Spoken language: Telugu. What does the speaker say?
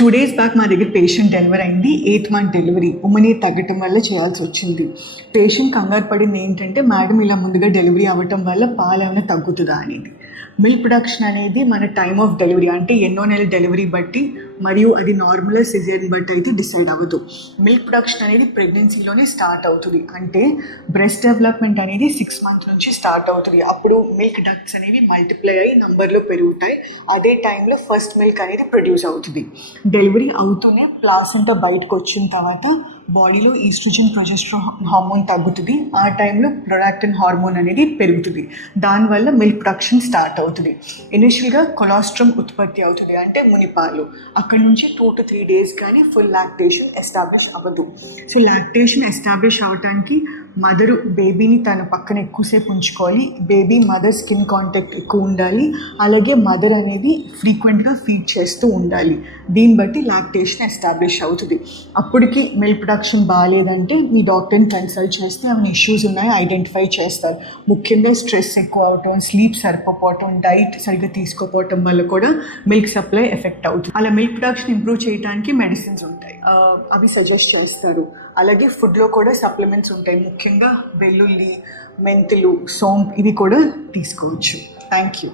2 days బ్యాక్ మా దగ్గర పేషెంట్ డెలివరీ అయింది. 8th month delivery. ఉమ్మనీరు తగ్గటం వల్ల చేయాల్సి వచ్చింది. పేషెంట్ కంగారు పడింది ఏంటంటే, మేడం ఇలా ముందుగా డెలివరీ అవ్వటం వల్ల పాలు ఏమైనా తగ్గుతుందా అనేది. మిల్క్ ప్రొడక్షన్ అనేది మన టైమ్ ఆఫ్ డెలివరీ అంటే ఎన్నో నెలల డెలివరీ బట్టి మరియు అది నార్మల్ సిజేరియన్ బట్టి అయితే డిసైడ్ అవ్వదు. మిల్క్ ప్రొడక్షన్ అనేది ప్రెగ్నెన్సీలోనే స్టార్ట్ అవుతుంది. అంటే బ్రెస్ట్ డెవలప్మెంట్ అనేది 6 months నుంచి స్టార్ట్ అవుతుంది. అప్పుడు మిల్క్ డక్ట్స్ అనేవి మల్టిప్లై అయ్యి నంబర్లో పెరుగుతాయి. అదే టైంలో ఫస్ట్ మిల్క్ అనేది ప్రొడ్యూస్ అవుతుంది. డెలివరీ అవుతూనే ప్లాసెంటా బయటకు వచ్చిన తర్వాత బాడీలో ఈస్ట్రోజన్ ప్రొజెస్ట్రాన్ హార్మోన్ తగ్గుతుంది. ఆ టైంలో ప్రొలాక్టిన్ హార్మోన్ అనేది పెరుగుతుంది. దానివల్ల మిల్క్ ప్రొడక్షన్ స్టార్ట్ అవుతుంది. ఇనిషియల్గా కొలాస్ట్రమ్ ఉత్పత్తి అవుతుంది, అంటే మునిపాలు. అక్కడ నుంచి 2 to 3 days కానీ ఫుల్ లాక్టేషన్ ఎస్టాబ్లిష్ అవ్వదు. సో లాక్టేషన్ ఎస్టాబ్లిష్ అవ్వడానికి మదరు బేబీని తన పక్కన ఎక్కువసేపు ఉంచుకోవాలి. బేబీ మదర్ స్కిన్ కాంటాక్ట్ ఎక్కువ ఉండాలి. అలాగే మదర్ అనేది ఫ్రీక్వెంట్గా ఫీడ్ చేస్తూ ఉండాలి. దీన్ని బట్టి లాక్టేషన్ ఎస్టాబ్లిష్ అవుతుంది. అప్పటికి మిల్క్ ప్రొడక్షన్ బాగాలేదంటే మీ డాక్టర్ని కన్సల్ట్ చేస్తే ఏమైనా ఇష్యూస్ ఉన్నాయో ఐడెంటిఫై చేస్తారు. ముఖ్యంగా స్ట్రెస్ ఎక్కువ అవటం, స్లీప్ సరిపోవటం, డైట్ సరిగ్గా తీసుకోకపోవటం వల్ల కూడా మిల్క్ సప్లై ఎఫెక్ట్ అవుతుంది. అలా మిల్క్ ప్రొడక్షన్ ఇంప్రూవ్ చేయడానికి మెడిసిన్స్ ఉంటాయి, అవి సజెస్ట్ చేస్తారు. అలాగే ఫుడ్లో కూడా సప్లిమెంట్స్ ఉంటాయి. ముఖ్యంగా వెల్లుల్లి, మెంతులు, సోంపు ఇవి కూడా తీసుకోవచ్చు. Thank you.